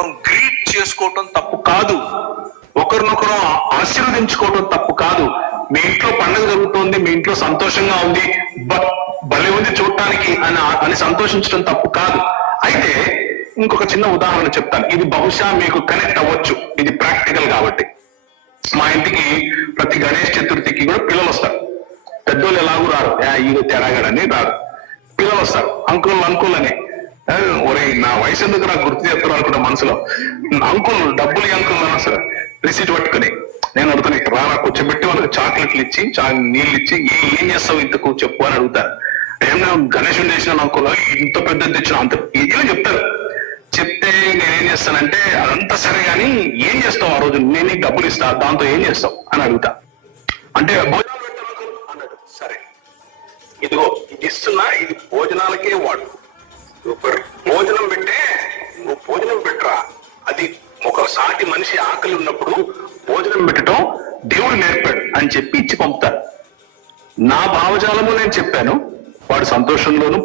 ఒకరినొకరం greet చేసుకోవటం తప్పు కాదు, ఒకరినొకరం ఆశీర్వదించుకోవటం తప్పు కాదు. మీ ఇంట్లో పండుగ జరుగుతోంది, మీ ఇంట్లో సంతోషంగా ఉంది, భలే ఉంది చూడటానికి అని సంతోషించడం తప్పు కాదు. అయితే ఇంకొక చిన్న ఉదాహరణ చెప్తాను, ఇది బహుశా మీకు కనెక్ట్ అవ్వచ్చు, ఇది ప్రాక్టికల్ కాబట్టి. మా ఇంటికి ప్రతి గణేష్ చతుర్థికి కూడా పిల్లలు వస్తారు. పెద్దోళ్ళు ఎలాగూ రారు, ఈగో తేడాగాడని రారు. పిల్లలు వస్తారు, అంకుల్ అని. ఒరే నా వయసు ఎందుకు నాకు గుర్తు చేస్తారు అనుకుంటా మనసులో. అంకుల్ డబ్బులు అంకుల్ అని వస్తారు రిసీట్ పట్టుకుని. నేను అడుగుతాను, రారా కూర్చోబెట్టి వాళ్ళకి చాక్లెట్లు ఇచ్చి నీళ్ళు ఇచ్చి ఏం చేస్తావు ఇంతకు చెప్పు అని అడుగుతాను. ఏమన్నా గణేశుని చేసిన అంకుల్ ఇంత పెద్దది తెచ్చిన అంత ఈజీగా చెప్తారు. చెప్తే నేనేం చేస్తానంటే అదంతా సరే కానీ ఏం చేస్తావు ఆ రోజు, నేను నీకు డబ్బులు ఇస్తా, దాంతో ఏం చేస్తావు అని అడుగుతా. అంటే భోజనాలు పెట్టాను అన్నాడు. సరే ఇదిగో ఇది ఇస్తున్నా, ఇది భోజనాలకే వాడు. భోజనం పెట్టే నువ్వు భోజనం పెట్టరా, అది ఒక సాటి మనిషి ఆకలి ఉన్నప్పుడు భోజనం పెట్టడం దేవుడు నేర్పాడు అని చెప్పి ఇచ్చి పంపుతారు. నా భావజాలము నేను చెప్పాను, వాడు సంతోషంలోనూ